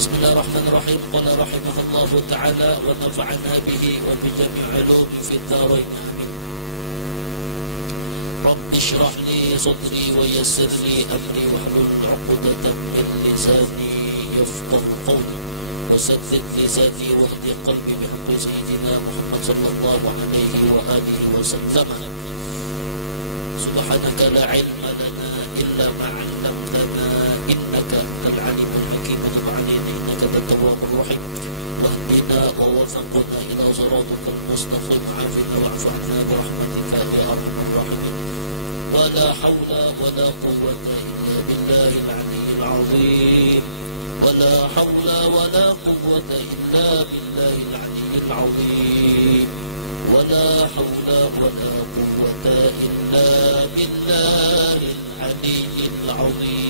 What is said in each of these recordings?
Bismillahirrahmanirrahim. Qala rahimahullahu ta'ala wa nafa'ana bihi wa bi jami'il ulumi fid dharain. Rabbi shrah li sadri wa yassir li amri wahlul 'uqdatam min lisani yafqahu qawli wa saddid lisani wahdi qalbi bihaqqi sayyidina Muhammad sallallahu alaihi wa alihi wa sallam. Subhanaka la ilma lana illa ma 'allamtana innaka antal 'alimul hakim. التواب الرحيم واهدنا ووفقنا إلى صراطك المستقيم عافنا واعف عنا برحمتك يا أرحم الراحمين ولا حول ولا قوة إلا بالله العلي العظيم ولا حول ولا قوة إلا بالله العلي العظيم ولا حول ولا قوة إلا بالله العلي العظيم.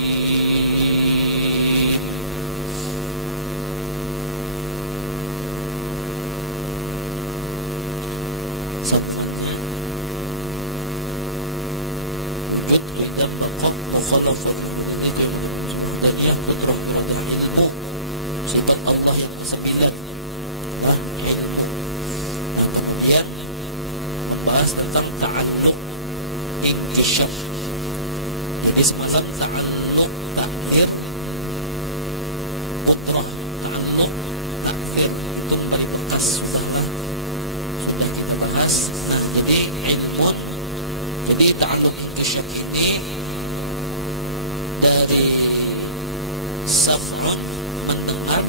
Dan maqam mukhalafah dan yang berrahmat ilmu sifat Allah yang sembilan ilmu. Nah, kemudian membahas tentang ta'alluq inkishaf. Jadi semacam ta'alluq takhir putrah, ta'alluq takhir itu paling bekas sudah kita bahas. Nah, jadi ilmu. Jadi ta'alluq inkishaf ini dari sam'un mendengar,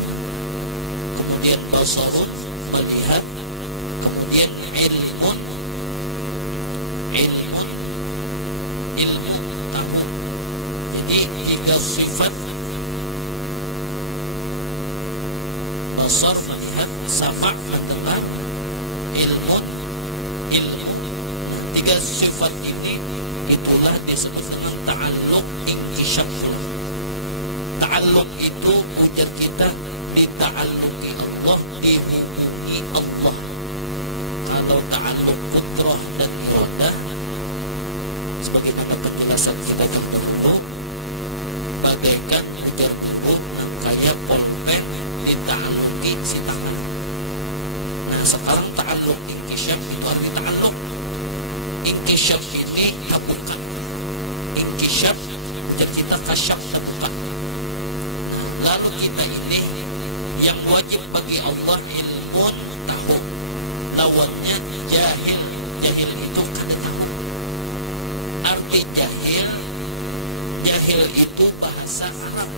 kemudian basarun melihat, kemudian ilmu tahu. Jadi tiga sifat: basar melihat, sama mendengar, ilmu. Tiga sifat ini itulah disebut dengan ta'alluq inkishaf. Ta'alluq itu ujar kita dita'alluqi Allah, dihubungi Allah. Kalau ta'alluq putrah dan iradah sebagaimana penjelasan kita yang dulu, bagaikan ujar turun kayak polpen dita'alluqi si tangan. Nah, sekarang ta'alluq inkishaf itu arti ta'alluq. Inkishaf ini kabulkan. Inkishaf dan kita kasyaf terbuka. Lalu kita ini yang wajib bagi Allah ilmu tahu, lawannya jahil. Jahil itu kada tahu. Arti jahil itu bahasa Arab.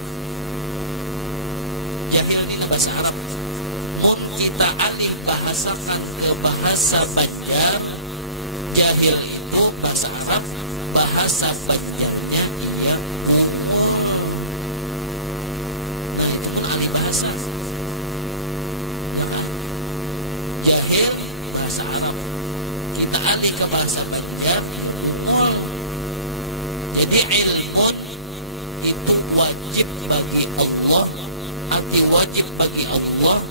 Jahil ini bahasa Arab. Mun kita alih bahasakan ke bahasa Banjar, jahil itu bahasa Arab, bahasa Banjarnya ia umur. Nah, itu pun alih bahasa. Ya, jahil bahasa Arab, kita alih ke bahasa Banjar umur. Jadi ilmu itu wajib bagi Allah. Arti wajib bagi Allah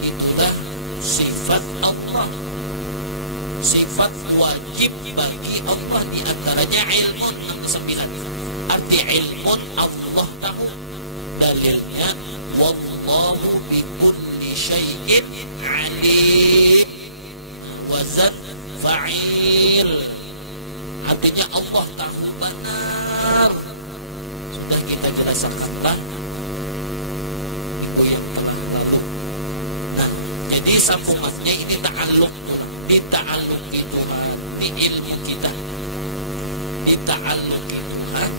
itulah sifat Allah. Sifat wajib bagi Allah di antaranya ilmu yang kesembilan. Arti ilmu Allah tahu. Dalilnya wallahu bikulli syai'in alim. Wazan fa'il. Artinya Allah tahu benar. Sudah kita jelaskan itu yang telah lalu. Nah, jadi sambungannya ini ta'alluq. Dita'alluqi Tuhan di ilmu kita, dita'alluqi Tuhan.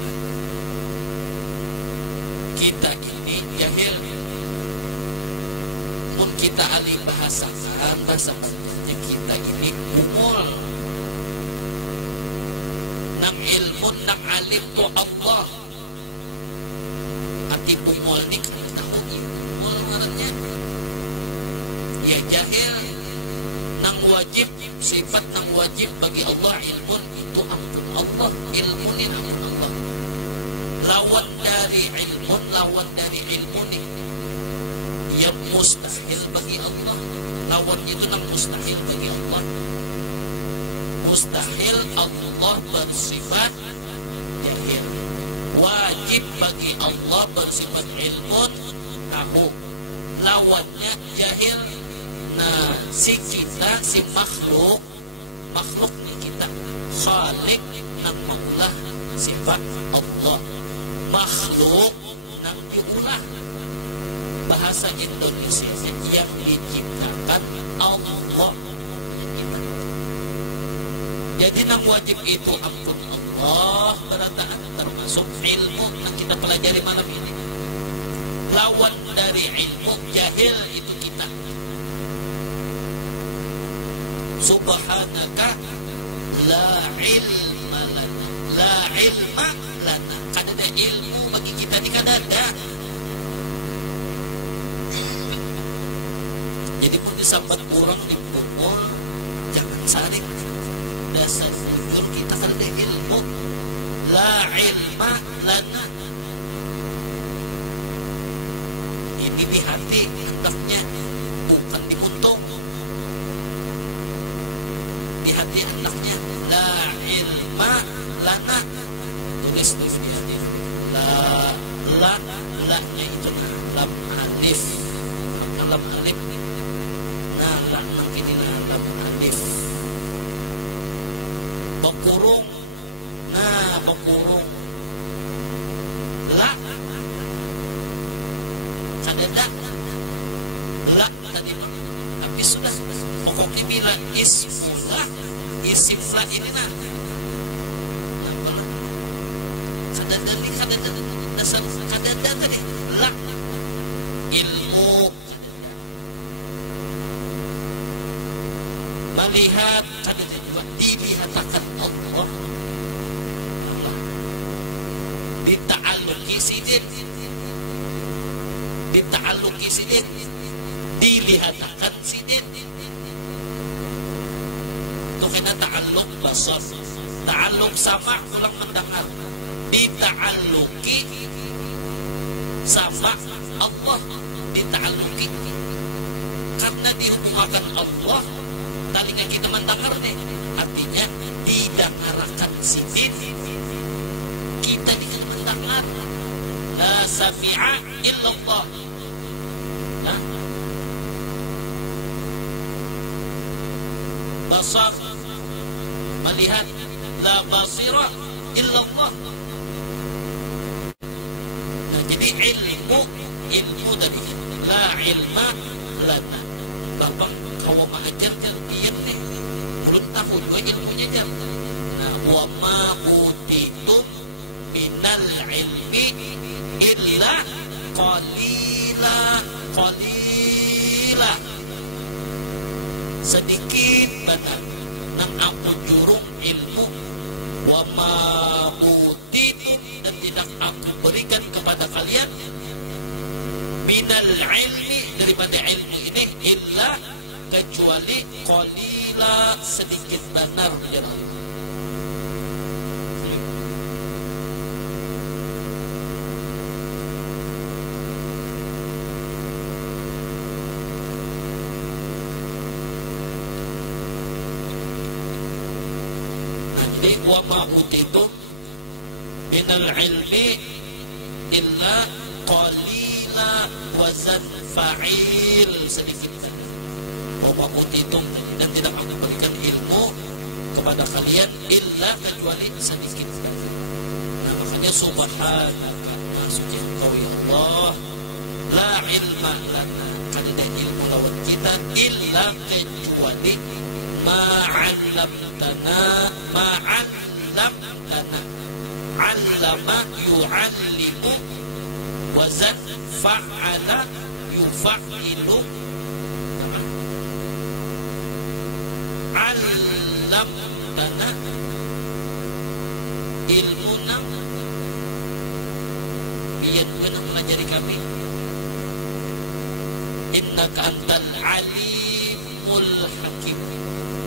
Kita ini jahil, pun kita alih bahasa Banjarnya kita ini umul. Nang ilmu nang alim tu Allah. Arti umul ni kan tahu umul maksudnya ya jahil. Nang wajib, sifat nang wajib bagi Allah ilmu itu ampun Allah, ilmu ni ampun Allah. Lawan dari ilmu ni yang mustahil bagi Allah. Lawan itu nang mustahil bagi Allah. Mustahil Allah bersifat jahil. Wajib bagi Allah bersifat ilmu tahu. lawannya jahil. Nah, si kita, si makhluk nih kita, khalik namanya sifat Allah, makhluk nang diulah bahasa Indonesia yang diciptakan Allah. Jadi nang wajib itu ampun Allah berataan termasuk ilmu yang kita pelajari malam ini. Lawan dari ilmu jahil itu kita. Subhanaka la ilma lana, la ilma lana. Kadada ilmu bagi kita di kadada. Jadi pun disambat kurang dipukul, jangan saring. Dasar betul kita kan ada ilmu. La ilma lana. Ini di hati hendaknya, bukan di kuntung. Di hati hendaknya la ilma lana. Tulis di hati. La nya itu lam alif. Lam alif. Nah, lam ini lam alif. Bekurung. Nah, bekurung. La. Kadada. La tadi. Tapi sudah. Pokoknya bila ismullah. Isimlah ini nah. Kadada ni kadada. Dasar kadada tadi. La. Ilmu. Melihat kadada juga dilihatkan Allah. Dita'alluki sidin, dita'alluki sidin, dilihatkan sidin. Itu kena ta'alluk basar, ta'alluk sama kurang mendengar. Dita'alluki sama Allah, dita'alluki karena dihubungkan Allah. Tadinya kita mendengar nih, artinya didengarkan sidin. Kita tidak mendengar. La sami'a illallah. Basar, melihat. La basira illallah. Nah, jadi ilmu tadi. La ilma lana. Bapak kau mengajar diam nih. Belum tahu juga ilmunya jam. Nah, wa ma utitum minal ilmi illa qalila. Sedikit banget nang aku jurung ilmu. Wa ma utitum, dan tidak aku berikan kepada kalian minal ilmi, daripada ilmu ini, illa kecuali qalila, sedikit benar. Wa ma utitum minal ilmi illa qalila, wazan fa'il, sedikit. Wa ma utitum, dan tidak aku berikan ilmu kepada kalian illa kecuali sedikit. Nah, makanya subhanaka, suci Engkau ya Allah, la ilma lana, kada ilmu lawan kita illa kecuali ma'allamtana, ma'allamtana. Allama yu'allimu, wazan fa'ala yufa'ilu. Allamtana, ilmu nam biar benar mengajari kami. Innaka antal alimul hakim.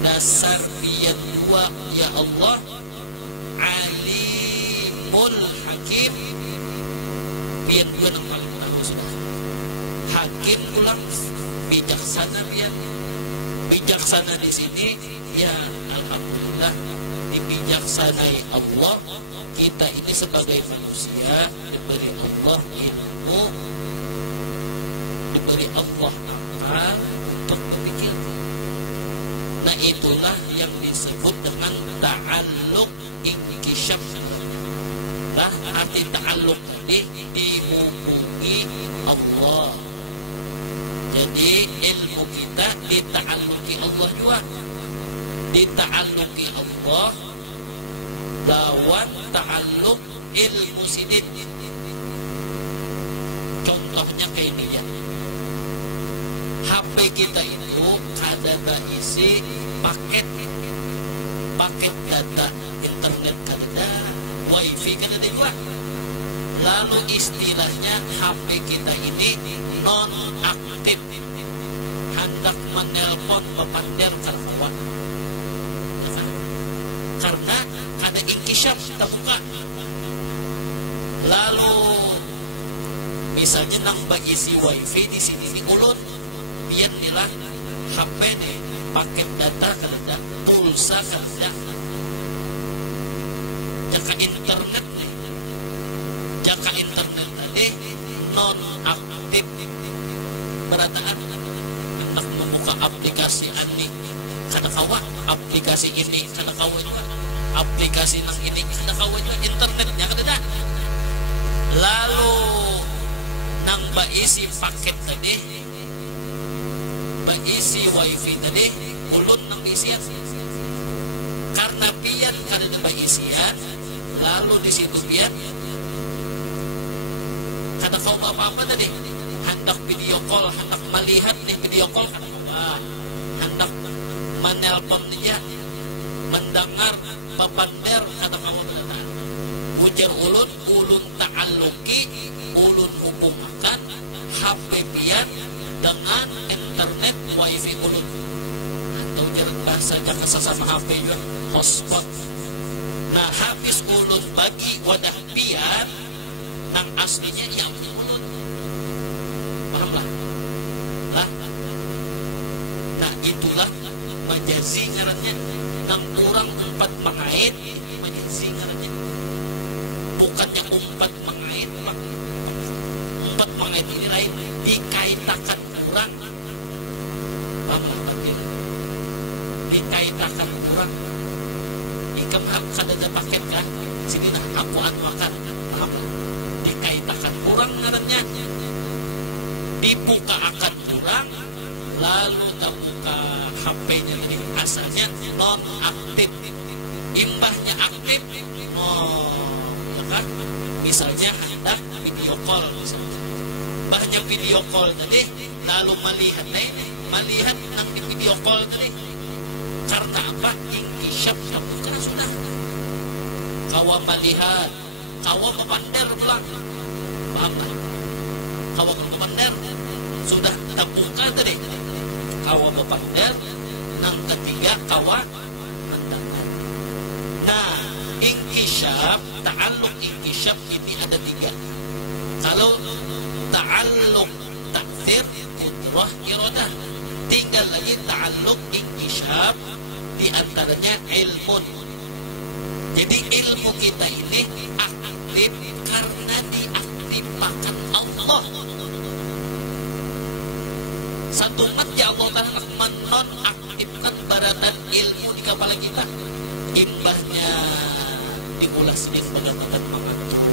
Dasar biar dua ya Allah, alimul hakim. Biar dua nama sudah. Hakim ulang bijaksana. Biar bijaksana di sini ya alhamdulillah dibijaksanai Allah. Kita ini sebagai manusia diberi Allah ilmu, diberi Allah akal untuk berpikir. Nah itulah yang disebut dengan ta'alluq inkishaf. Nah arti ta'alluq tadi dihubungi Allah. Jadi ilmu kita dita'alluqi Allah juga. Dita'alluqi Allah lawan ta'alluq ilmu sidin. Contohnya kayak ini ya, HP kita itu ada isi paket data internet, ada wifi, ada juga. Lalu istilahnya HP kita ini non aktif, hendak menelpon pepandir kawan. Karena ada inkishaf, kita buka. Lalu misalnya nambah isi wifi di sini di ulun, biar nilah HP nih paket data kada, pulsa kada, jaka internet nih, jaka internet tadi non aktif, berataan hendak membuka aplikasi ini kada kawa, aplikasi ini kada kawa juga, aplikasi nang ini kada kawa juga, internetnya kada. Lalu nang isi paket tadi, isi wifi tadi, ulun nang isian. Karena pian kada ada isian, lalu di situ pian kada kau apa-apa tadi. Hendak video call, hendak melihat di video call, hendak menelpon dia, mendengar papander kada kau berada. Ujar ulun ta'alluqi, ulun hukumakan HP pian dengan internet wifi ulun, atau jarak bahasa jaka sesama HP juga hotspot. Nah habis ulun bagi wadah pian nang aslinya yang ulun, pahamlah lah. Nah itulah majazi ngarannya, nang kurang 4 mengait majazi ngarannya, bukannya 4 mengait pak. 4 mengait ini lain, dikaitakan kurang, dikaitakan kurang. Ikam kada ada paket kah? Sini nah aku makan. Dikaitakan kurang ngarannya, dibuka akan kurang, lalu terbuka HP-nya ini asalnya non aktif, imbahnya aktif. Ya kan? Misalnya hendak video call, misalnya banyak video call tadi, lalu melihat nang di video call tadi. Karena apa? Inkishaf, bukan sudah. Kawa melihat, kawa memandar pulang, paham tak? Kawa memandar sudah terbuka tadi. Kawa memandar, nang ketiga kawa mendengar. Nah, inkishaf, ta'alluq inkishaf ini ada 3. Kalau ta'alluq takdir, kudrah, iradah, tinggal lagi ta'alluq inkishaf, di antaranya ilmu. Jadi ilmu kita ini aktif karena diaktifkan Allah. Satu ya Allah Ta'ala menonaktifkan baratan ilmu di kepala kita. Imbahnya diulas di pendapat mengatur.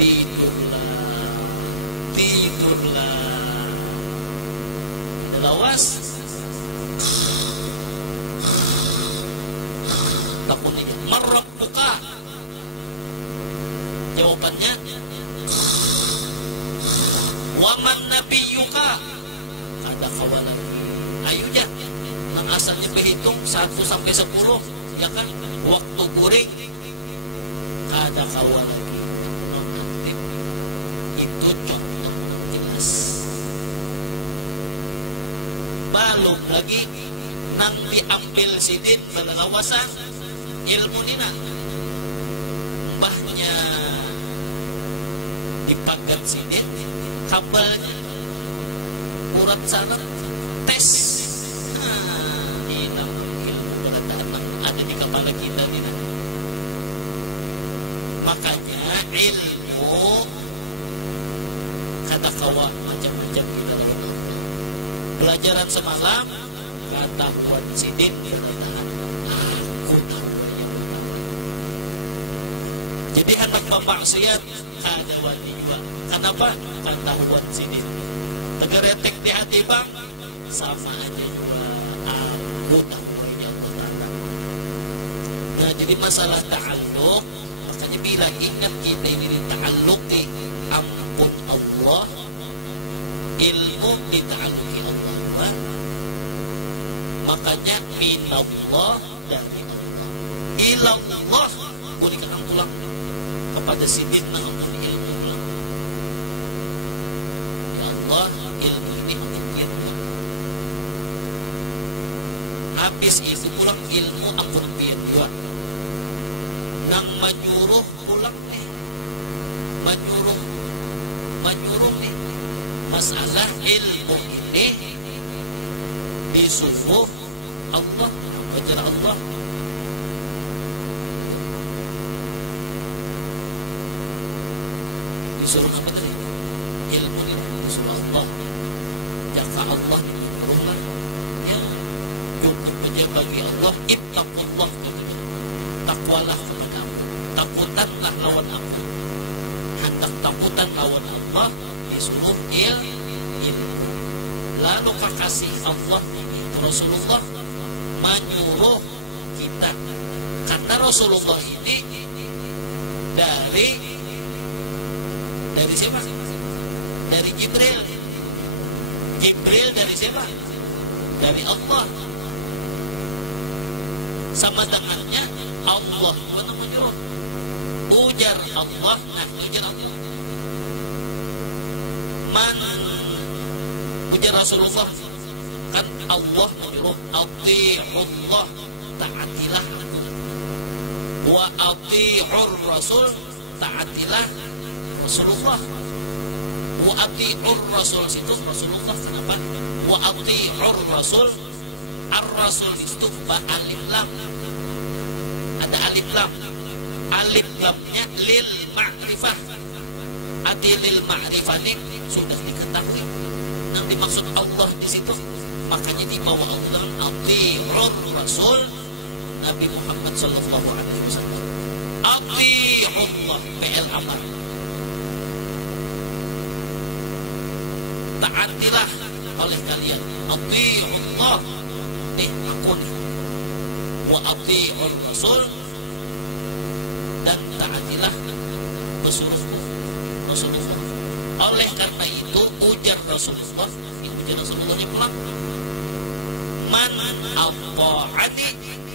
Tidurlah. Lawas lakukan merabbuka. Jawabannya waman nabiyuka, ada kawanan. Ayo ya, nang asalnya berhitung 1 sampai 10, ya kan? Waktu kuring ada kawanan. Itu contoh jelas. Balok lagi nang diambil sidin berlawasan ilmu nina, mbahnya dipagat sidin, kabelnya urat sana tes. Ini ilmu pengetahuan ada di kepala kita nina. Makanya ilmu kata kawan macam-macam kita Pelajaran semalam kata Tuan Sidin aku tahu. Jadi anak bapak siat ada wali juga. Kenapa? Kata Tuan Sidin. Tegeretek di hati bang sama aja juga. Aku tahu yang berkata. Nah jadi masalah ta'alluq, makanya bila ingat kita ini ta'alluqi ampun Allah, ilmu dita'alluqi Allah. Makanya minallah dari Allah ilallah. Boleh kenang pulang kepada Sidin mengenai ilmu. Ya Allah, ilmu ini mengingatkan. Habis itu pulang ilmu ampun biar nang menyuruh pulang nih, menyuruh nih masalah ilmu ini disuruh Allah, kejar Allah. Disuruh apa tadi? Ilmu ini disuruh Allah. Jaka Allah rumah ya cukup saja bagi Allah. Ittaqullah, takwalah kepada Allah. Takutanlah lawan Allah. Hendak takutan lawan Allah disuruh ilmu. Lalu kasih Allah Rasulullah menyuruh kita. Kata Rasulullah ini dari siapa? Dari Jibril. Jibril dari siapa? Dari Allah. Sama dengannya Allah pun menyuruh. Ujar Allah, nah ujar Allah. Ujar Rasulullah kan Allah menyuruh ati'ullah, taatilah, wa ati'ur rasul, taatilah Rasulullah. Wa ati'ur rasul itu Rasulullah. Kenapa? Wa ati'ur rasul, ar-rasul itu alif lam. Ada alif lam. Alif lamnya lil ma'rifah. Ati lil ma'rifah ini sudah diketahui. Yang dimaksud Allah di situ, makanya dibawa Allah ati'ur rasul Nabi Muhammad sallallahu alaihi wasallam. Ati'ullah fi'il amr. Taatilah oleh kalian. Ati'ullah aku nih. Wa ati'ur rasul, dan taatilah Rasulullah. Oleh karena itu ujar Rasulullah yang pulang, man ata'ani,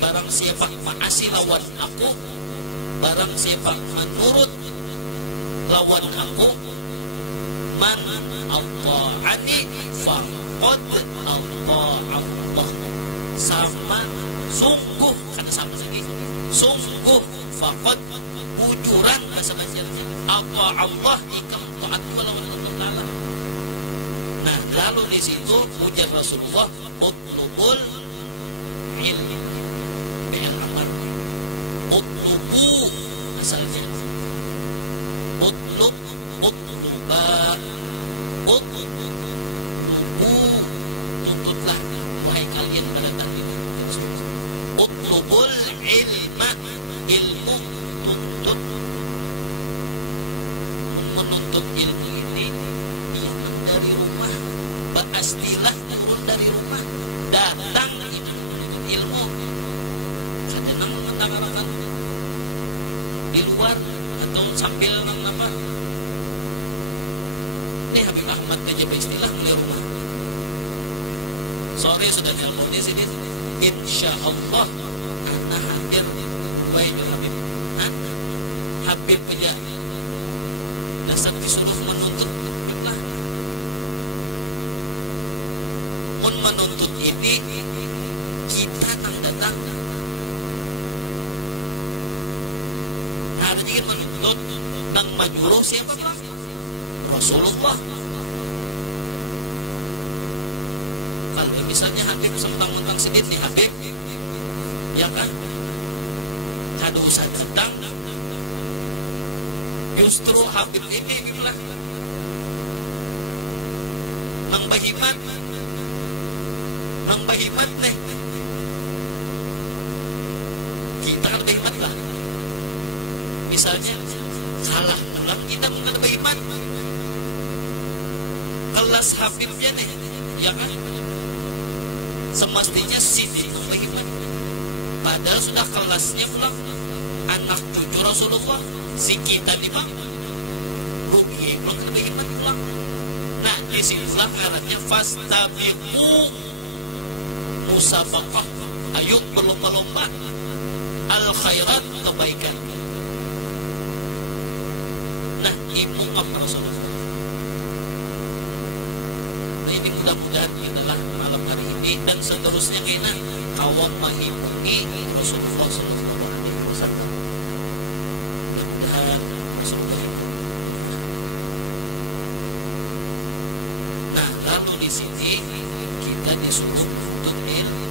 barang siapa ma'asi lawan aku, barang siapa menurut lawan aku, man ata'ani faqad ata'allah. Sama sungguh, karena sama lagi sungguh, faqad bujuran bahasa bahasanya ata'allah, jika taat lawan Allah Ta'ala. Nah lalu di situ ujar Rasulullah utlubul ilmi bi'al amal. Utlubu asalnya tuntutlah wahai kalian pada tadi. Utlubul ilma, ilmu tuntut. Menuntut ilmu ini datang dari rumah. Pastilah turun dari rumah, datang menuntut ilmu. Kadang mengatakan di luar atau sambil apa? Habib Ahmad aja istilah di rumah. Sore sudah telepon di sini. Insya Allah anak hadir. Baik Habib. Habib aja. Dasar disuruh menuntut Allah. Menuntut ini kita nang datang. Harusnya menuntut nang majuro siapa Pak? Rasulullah. Kalau misalnya Habib mentang-mentang sedikit nih Habib, ya kan? Kada usah datang. Justru Habib ini bilang nang bahiman Nang bahimat nih. Kita kan bahimat lah. Misalnya salah dalam kita bukan bahimat. Kelas Habibnya nih, ya kan? Semestinya sidik bahimat. Padahal sudah kelasnya pulang anak cucu Rasulullah, si kita nih bang. Rugi belum bahimat pulang. Nah, disinilah ngarannya fastabiqu musabaqah. Ayo berlomba-lomba al khairat, kebaikan. Nah, ibu apa Rasulullah. Nah, ini mudah-mudahan adalah malam hari ini dan seterusnya kena kawan mahimuni Rasulullah sallallahu alaihi wasallam. Mudah-mudahan Rasulullah. Nah, lalu di sini kita disuruh untuk ilmu.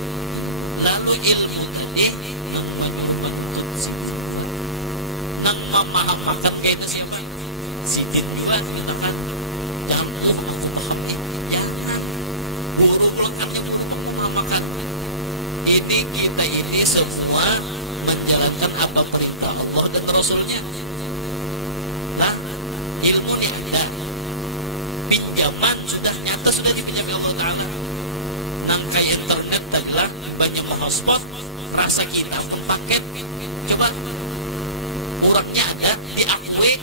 Lalu ilmu tadi yang bentuk sifat. Nang memahamakan kaitan siapa? Sikit juga dikatakan jangan aku paham ini, jangan buru belakangnya buru memahamakan. Ini kita ini semua menjalankan apa perintah Allah dan Rasulnya. Nah, ilmu ini ada. Pinjaman sudah nyata, sudah dipinjami Allah Ta'ala. Nangka internet adalah banyak hotspot, rasa kita paket. Coba orangnya ada, diakui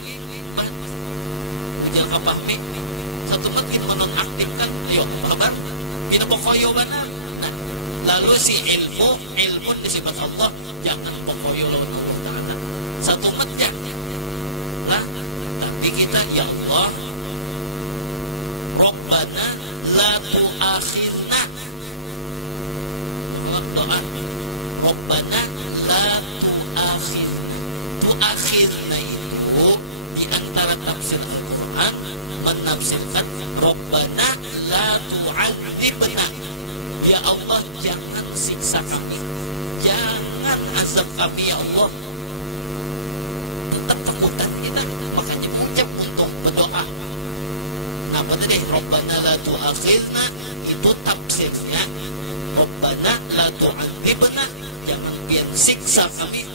aja apa nih satu makin menonaktifkan ayo kabar kita pokoyo mana. Nah, lalu si ilmu disifat Allah, jangan pokoyo loh satu mat jangan lah. Tapi kita ya Allah Rabbana la tu'akhirna, doa Rabbana la tu'akhirna itu di antara tafsir Al-Quran menafsirkan Rabbana la tu'adzibna, ya Allah jangan siksa kami, jangan azab kami ya Allah. Tetap takutan kita, makanya wajib untuk berdoa. Apa tadi? Rabbana la tu'akhirna itu tafsirnya Rabbana la tu'adzibna, jangan biar siksa kami.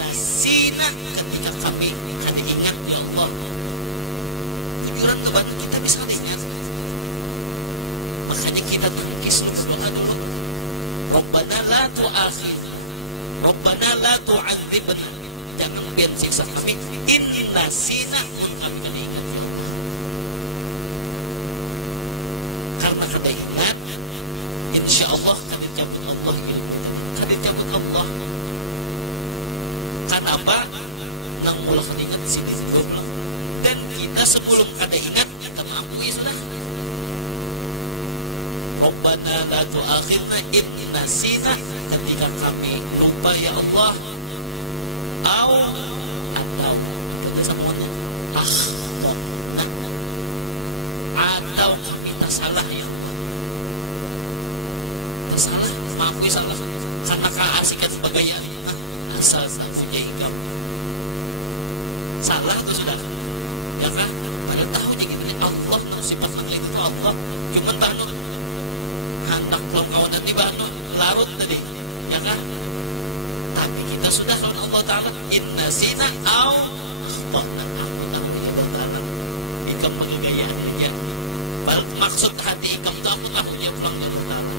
Nasina, ketika kami kada ingat ya Allah. Tujuan kebantu kita bisa ingat. Makanya kita tangkis berdoa dulu. Rabbana la tu'akhirna, Rabbana la tu'adzibna, jangan biar siksa kami. Nasina, kami kada ingat ya Allah. Karena kada ingat, insya Allah kada cabut Allah ilmu, kada cabut Allah. Kenapa? Nang mulai ingat di sini sebelum. Dan kita sebelum kada ingat kita mengakui sudah. Rabbana la tu'akhirna in nasina, ketika kami lupa ya Allah. Atau kita sama atau kita salah ya Allah. Kita salah, mengakui salah. Karena keasikan sebagainya. Asal punya hikam salah itu sudah ya kan, pada tahunya gitu Allah sifat itu Allah cuma tanu anak belum kawan di Bandung larut tadi ya kan. Tapi kita sudah kalau Allah Ta'ala inna sina au hikam penggayaan maksud hati hikam itu aku tahunya pulang dari utama.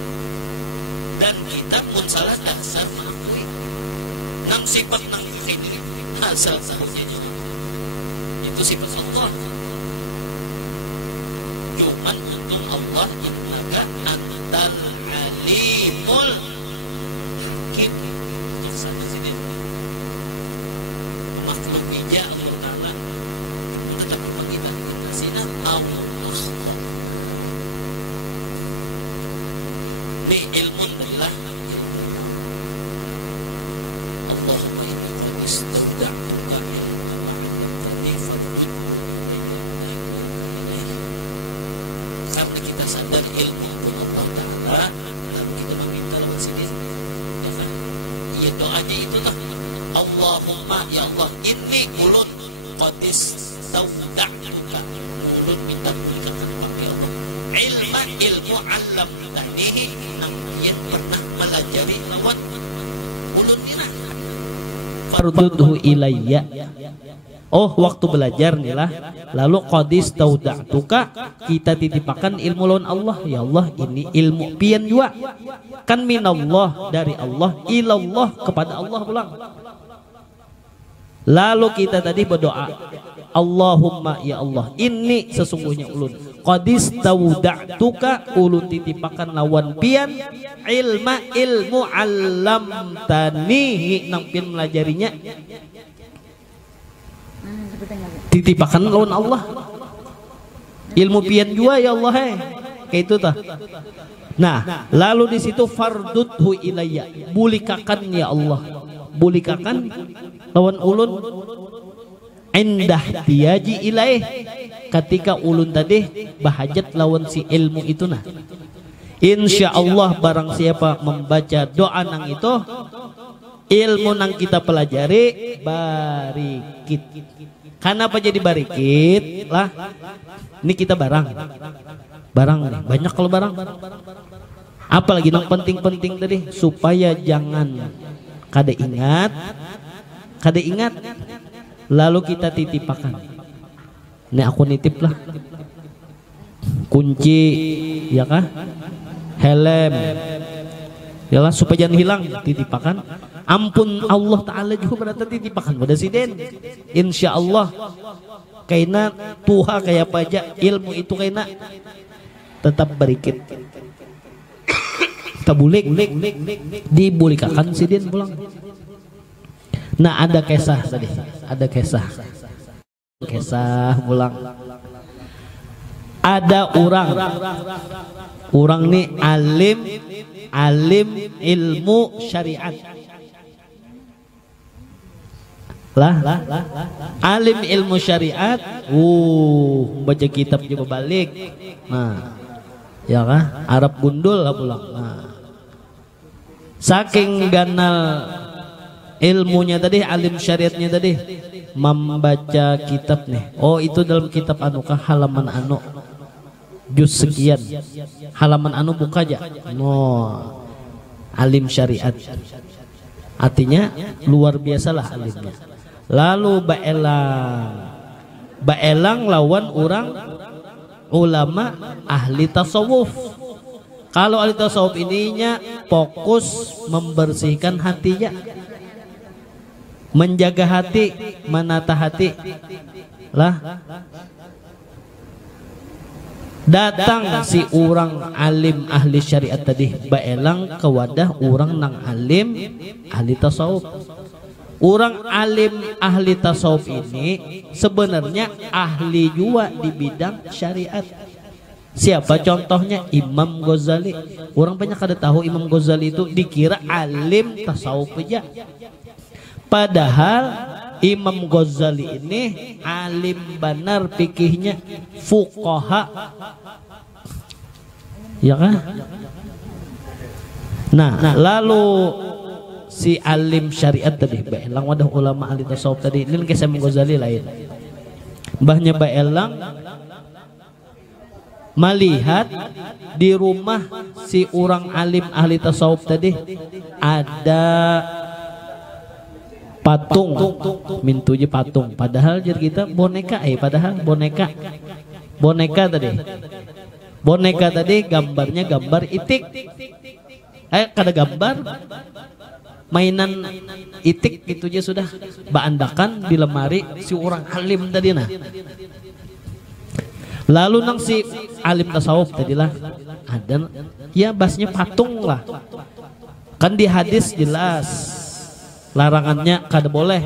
Dan kita pun salah dasar mengakui nang sifat nang ini asal sebutnya itu sifat Allah. Cuman untuk Allah innaka antal alimul hakim. Untuk sana sini makhluk bija Allah Ta'ala tetap mengingat kita sini Allah. Ini ilmu adalah karena kita sadar ilmu pun Allah Ta'ala dan kita meminta lewat sini ya kan? Ya doanya itulah Allahumma ya Allah inni ulun qadis tauda'uka ulun minta berikan kepada Allah ilmu alam tanihi nang yen pernah melajari lawan ulun nina fardudhu ilayya. Oh, waktu belajar nih lah. Lalu qadis tauda'tuka, kita titipakan ilmu lawan Allah. Ya Allah, ini ilmu pian juga. Kan minallah, dari Allah, ilallah, kepada Allah pulang. Lalu kita tadi berdoa, Allahumma ya Allah, ini sesungguhnya ulun qadis tauda'tuka, ulun titipakan lawan pian ilmu alam tanihi nang pian melajarinya, titipakan lawan Allah ilmu pian jua ya Allah kayak itu tah. Nah, lalu di situ fardudhu ilayya, bulikakan ya Allah, bulikakan lawan ulun indah tiyaji ilaih, ketika ulun tadi bahajat lawan si ilmu itu nah. Insya Allah barang siapa membaca doa nang itu, ilmu nang kita pelajari barikit. Kenapa jadi barikit lah? Ini kita barang nih, banyak kalau barang. Apalagi yang penting-penting tadi, supaya jangan kada ingat, lalu kita titipakan. Ini aku nitip lah, kunci, ya kah, helm, yalah supaya jangan hilang, titipakan. Ampun Allah Ta'ala juga berarti titipakan pada siden. Insya Allah kaina tuha kayak pajak ilmu itu kaina tetap berikit. Kita bulik dibulikakan siden pulang. Nah, ada kisah tadi, ada kisah pulang. Ada orang nih alim ilmu syariat lah, alim ilmu syariat, baca kitab juga balik, nah, ya kan, Arab gundul lah pulang. Nah, saking ganal ilmunya tadi, alim syariatnya tadi, membaca kitab nih. Oh, itu dalam kitab anu kah, halaman anu, juz sekian, halaman anu buka aja. No, alim syariat, artinya luar biasalah alimnya. Lalu baelang lawan orang ulama ahli tasawuf. Kalau ahli tasawuf ininya fokus membersihkan hatinya, menjaga hati, menata hati lah. Datang si orang alim ahli syariat tadi baelang ke wadah orang nang alim ahli tasawuf. Orang alim ahli tasawuf ini sebenarnya ahli juga di bidang syariat. Siapa contohnya? Imam Ghazali. Orang banyak kada tahu Imam Ghazali itu dikira alim tasawuf aja. Padahal Imam Ghazali ini alim benar fikihnya, fuqaha. Ya kan? Nah, lalu si alim syariat tadi baelang wadah ulama ahli tasawuf tadi, ini kisah Imam Ghazali lain. Mbahnya baelang melihat di rumah si orang alim ahli tasawuf tadi ada patung, mintunya patung, padahal jadi kita boneka, padahal boneka tadi gambarnya gambar itik, kada gambar mainan itik itu aja sudah baandakan di lemari si orang alim tadi nah. Lalu nang si alim tasawuf tadilah ada ya basnya patung lah. Kan di hadis jelas larangannya kada boleh.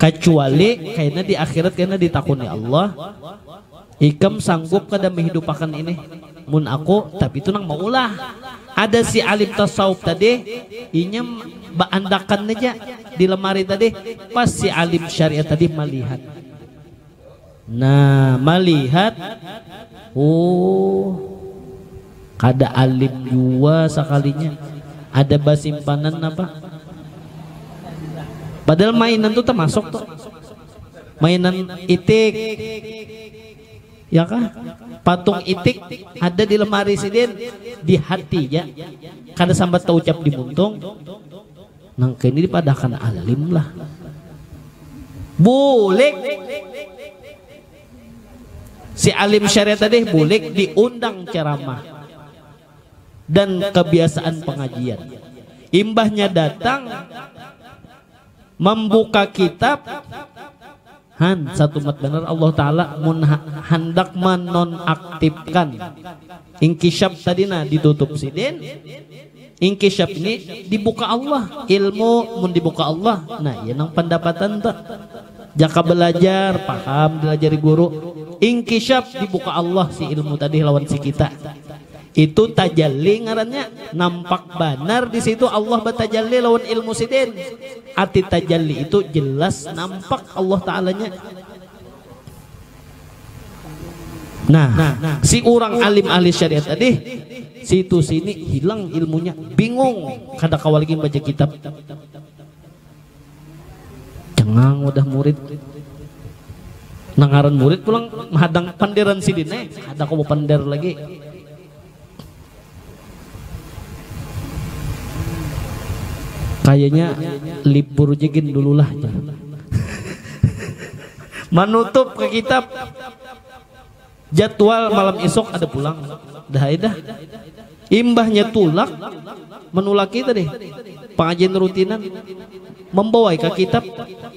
Kecuali kayaknya di akhirat kayaknya ditakuni Allah, ikam sanggup kada menghidupakan ini mun aku, tapi itu nang maulah. Ada si alim tasawuf tadi inya baandakan aja di lemari tadi, pas si alim syariat tadi melihat. Nah, melihat kada alim jua sekalinya, ada basimpanan apa, padahal mainan tuh termasuk tuh mainan itik, Ya kah? Patung itik ada di lemari sidin di hati ya. Kada sambat ucap di muntung. Nang kini dipadakan alim lah. Boleh si alim syariat tadi boleh diundang ceramah dan kebiasaan pengajian. Imbahnya datang membuka kitab. Satu mat benar Allah Ta'ala hendak menonaktifkan ingkisyaf tadina ditutup sidin. Ingkisyaf ini dibuka Allah, ilmu mun dibuka Allah. Nah ya nang pendapatan tak jaka belajar paham dilajari guru. Ingkisyaf dibuka Allah si ilmu tadi lawan si kita. Itu tajalli ngarannya, nampak benar di situ Allah batajalli lawan ilmu sidin. Ati tajalli itu jelas nampak Allah Ta'alanya. Nah, si orang alim ahli syariat tadi situ sini hilang ilmunya, bingung kada kawal lagi baca kitab. Cengang udah murid. Nangaran murid pulang menghadang panderan sidin ada kau pander lagi. Kayaknya libur jegin dululah. Menutup ke kitab. Jadwal malam esok ada pulang. Dah. Imbahnya tulak menulaki tadi. Pengajian rutinan membawa ke kitab,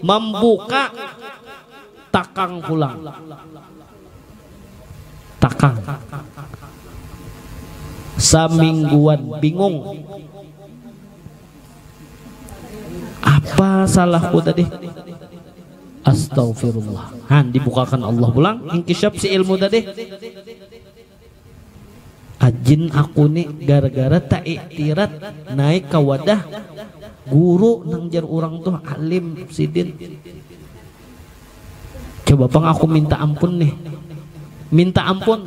membuka takang pulang. Takang. Samingguan bingung. Apa salahku tadi? Astaghfirullah. Dibukakan Allah pulang ingkisyaf si ilmu tadi. Ajin aku nih gara-gara tak iktirat naik ke wadah guru nang jar orang tuh alim sidin. Coba pang aku minta ampun nih. Minta ampun.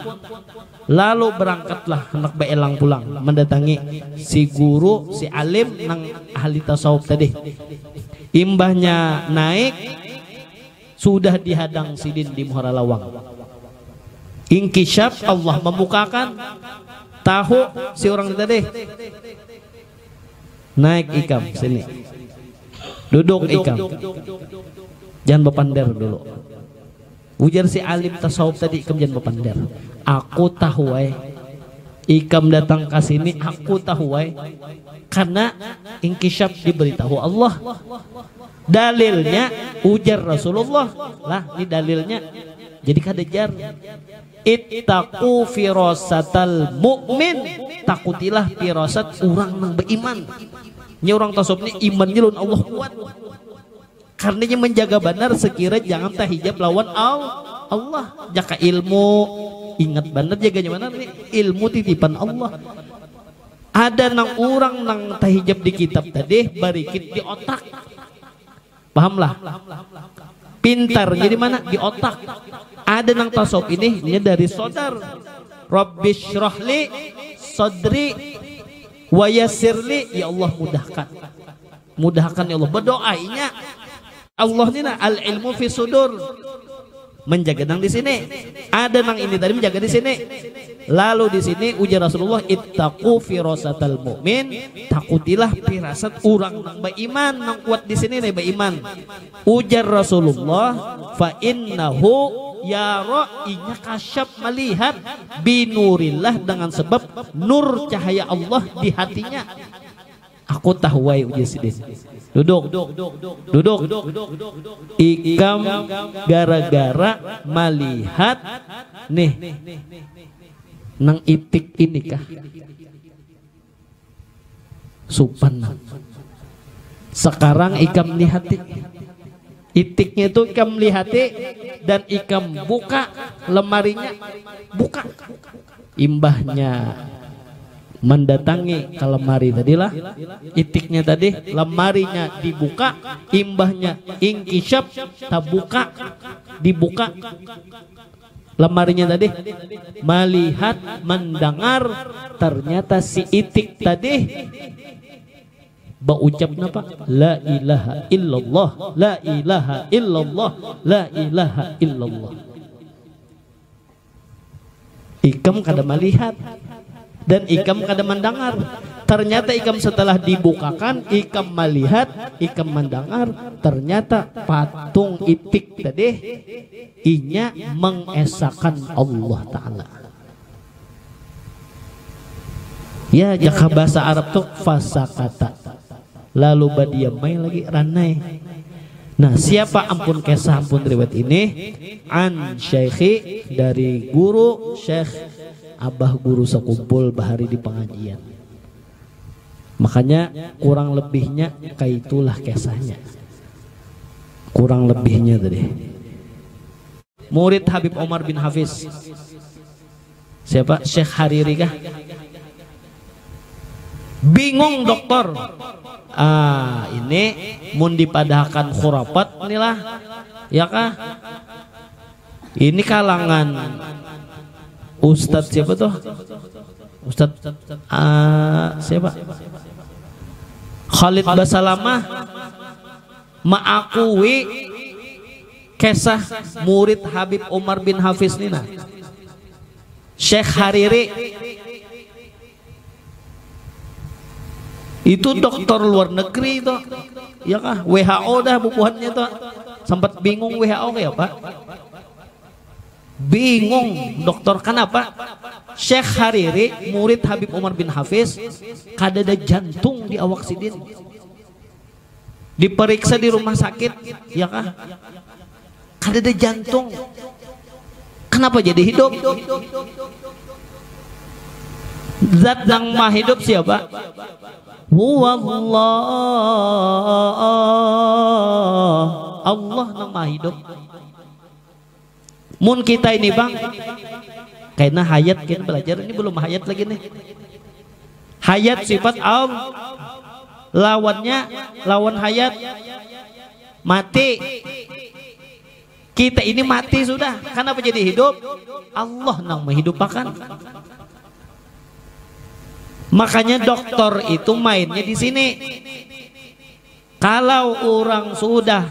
Lalu berangkatlah anak beelang pulang mendatangi si guru, si alim nang ahli tasawuf tadi. Imbahnya naik sudah dihadang sidin di Muara Lawang. Ingkisyaf Allah membukakan tahu si orang tadi. Naik ikam sini. Duduk ikam. Jangan bepander dulu. Ujar si alim tasawuf tadi ikam jangan bepander. Aku tahu ikam datang ke sini aku tahu karena ingkisyaf diberitahu Allah. Dalilnya ujar Rasulullah lah, ini dalilnya. Jadi kadejar ittaqu firasatal mu'min, takutilah firasat orang yang beriman. Nya orang tasawuf ini imannya lawan Allah kuat. Karenanya menjaga benar sekira jangan tahijab lawan Allah. Jaka ilmu ingat benar jaganya benar nih, ilmu titipan Allah. Ada nang orang nang tahijab di kitab tadi barikit di otak. Pahamlah. Pintarnya di mana? Di otak. Ada nang tasawuf ini dari sodar. Rabbishrahli sadri wa yassirli, ya Allah mudahkan. Mudahkan ya Allah. Berdoanya Allah ini al ilmu fi sudur. Menjaga nang di sini. Ada nang ini tadi menjaga di sini. Lalu di sini ujar Rasulullah ittaqu firasatal mu'min, takutilah firasat orang nang beriman, nang kuat di sini nih beriman. Ujar Rasulullah fa innahu yara, inya kasyaf melihat binurillah dengan sebab nur cahaya Allah di hatinya. Aku tahu ujar sidin. Duduk. Ikam gara-gara melihat nih nang itik ini kah supan. Sekarang ikam lihati itiknya itu ikam lihati dan ikam buka lemarinya, buka. Imbahnya mendatangi ke lemari tadilah, itiknya tadi lemarinya dibuka, imbahnya ingkisyaf tabuka, dibuka lemarinya tadi, melihat mendengar ternyata si itik tadi berucap apa? La ilaha illallah, la ilaha illallah, la ilaha illallah. Ikam kada melihat dan ikam kada mendengar. Ternyata ikam setelah dibukakan, ikam melihat, ikam mendengar, ternyata patung itik tadi inya mengesahkan Allah Ta'ala. Ya, jaka bahasa Arab tuh fasakata, lalu badiamai lagi ranai. Nah, siapa ampun kisah ampun riwayat ini? An syekhi, dari guru Syekh Abah guru sekumpul bahari di pengajian. Makanya kurang lebihnya kayak itulah kisahnya. Kurang lebihnya tadi. Murid Habib Omar bin Hafiz. Siapa? Syekh Hariri kah? Bingung dokter. Ini mun dipadahkan khurafat inilah, ya kah? Ini kalangan Ustadz siapa tuh? Ustadz siapa? Khalid Basalamah mengakui kisah murid Habib Umar bin Hafiz nina. Syekh Hariri itu dokter luar negeri itu, ya kah? WHO dah bukuannya tuh. Sempat bingung WHO ya Pak. Bingung dokter, kenapa? Syekh Hariri murid Habib Umar bin Hafiz kadada jantung di awak sidin, diperiksa di rumah sakit, ya kah? Kadada jantung. Kenapa jadi hidup? Zat yang maha hidup siapa? Huwallah, Allah yang maha hidup. Mun kita ini bang, karena hayat kita belajar ini belum hayat lagi nih. Hayat sifat Allah, lawan hayat mati. Kita ini mati sudah, kenapa jadi hidup? Allah yang menghidupakan. Makanya dokter itu mainnya di sini. Kalau orang sudah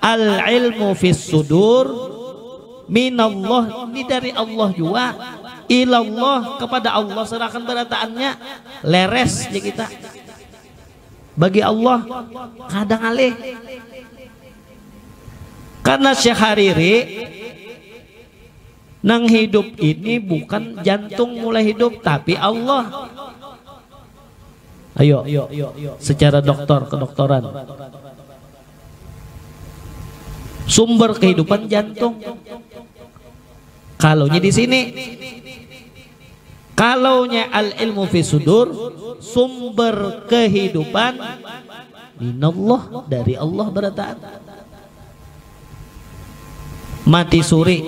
al ilmu fis sudur minallah, ini dari Allah juga, ilallah, kepada Allah serahkan berataannya, leres ya kita. Bagi Allah kadang alih. Karena Syekh Hariri nang hidup ini bukan jantung mulai hidup, tapi Allah. Ayo, secara kedokteran. Sumber kehidupan jantung. Kalaunya di sini, kalaunya al ilmu fi sudur, sumber kehidupan minallah, dari Allah berataan. Mati suri,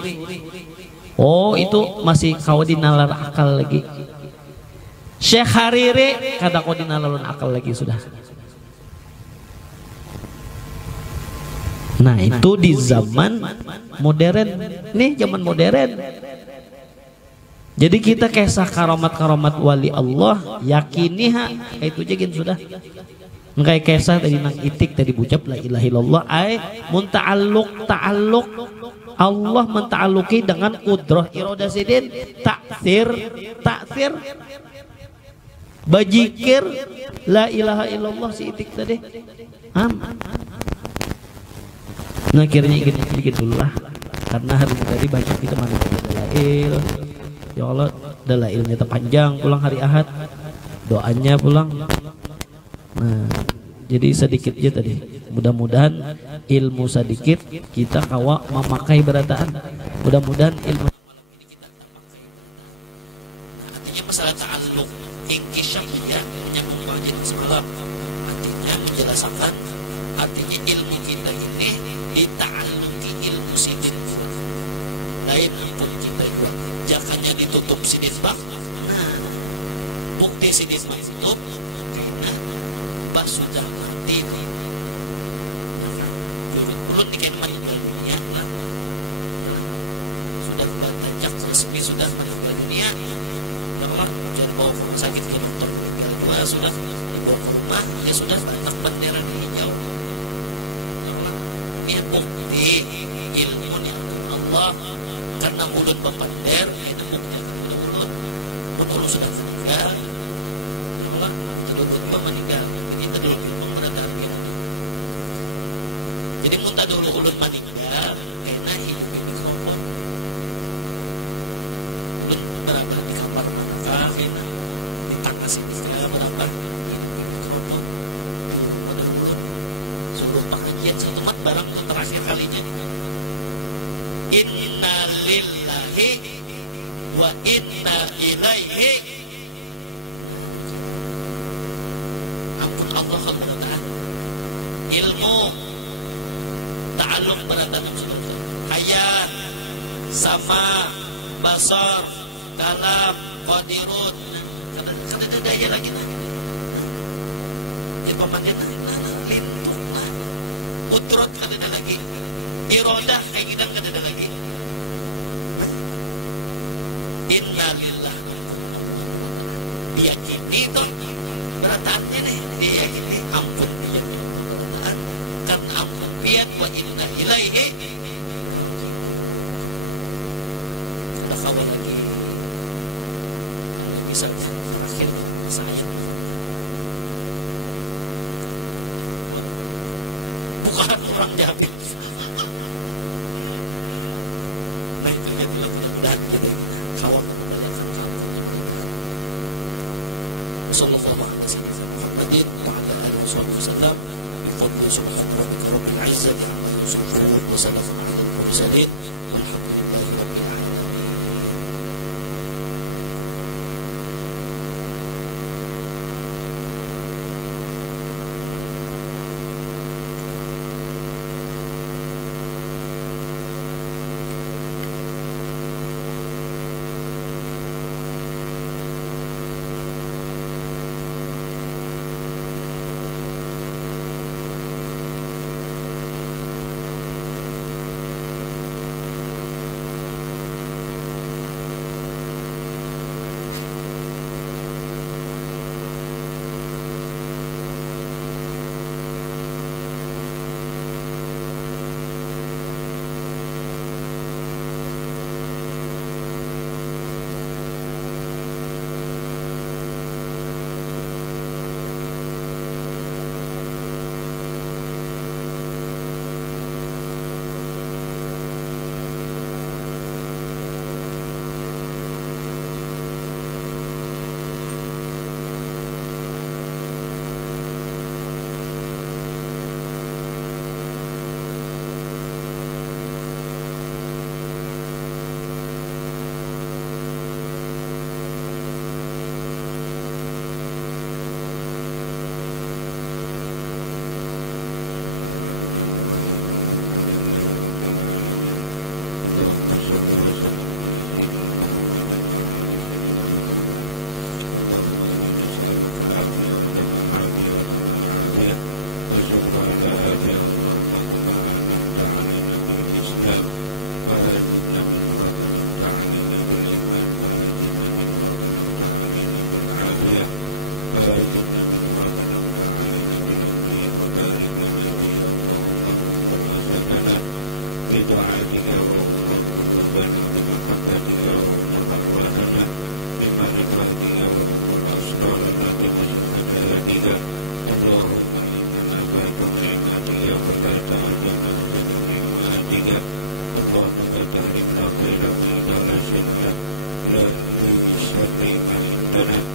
oh itu masih kau dinalar akal lagi. Syekh Hariri kata kau dinalar akal lagi sudah. Nah itu di zaman modern, nih zaman modern. Jadi kita kisah karomat wali Allah yakiniha, itu jagin sudah. Nggak kisah tadi nang itik tadi bucap la ilaha illallah, ay munta'alluq ta'alluq Allah menta'alluqi dengan qudrah irodah sidin, taksir bajikir la ilaha illallah si itik tadi. Nah akhirnya sedikit dulu lah, karena hari tadi baca kita mana dalail. Ya Allah, dalailnya terpanjang pulang hari Ahad, doanya pulang. Nah jadi sedikit aja tadi, mudah-mudahan ilmu sedikit kita kawa memakai berataan, mudah-mudahan ilmu. Artinya masalah ta'alluq inkisahnya yang membagian sebab, artinya menjelaskan artinya ilmu kita ini dita'alluqi ilmu sidin. Lain pun kita itu jangannya ditutup sidin bak. Nah bukti sidin tutup karena pas sudah mati belum dikembali dunia, sudah bertajak resmi, sudah meninggal dunia, bahwa jangan bawa ke rumah sakit ke dokter, kedua sudah dibawa ke rumah, ya sudah letak bendera di hijau. Ini bukti ilmu Allah, karena mulut pembender itu bukti barang itu terakhir kalinya. Inna lillahi wa inna ilaihi. Ampun Allah subhanahu wa ta'ala. Ilmu ta'alluq beradaban hayat, sama, basar, kalam, qadirun. Kada ada daya lagi. Pamannya lintung lah. Utrot kada ada lagi. Irodah kayak kita kada ada lagi. Innalillah. Diyakini itu berataannya nih. Diyakini ampun dia. Karena ampun biat wa inna ilaihi. Kawal lagi. Bisa terakhir saya. Bukan orang Jawa. Baik, dan jadi kawan. Sallallahu alaihi wasallam. Muhammadin wa ala alihi wasallam. Fadlu subhanahu wa ta'ala rabbil izzati. Subhanahu wa sallam ala al-mursalin. Alhamdulillahi rabbil alamin. Good.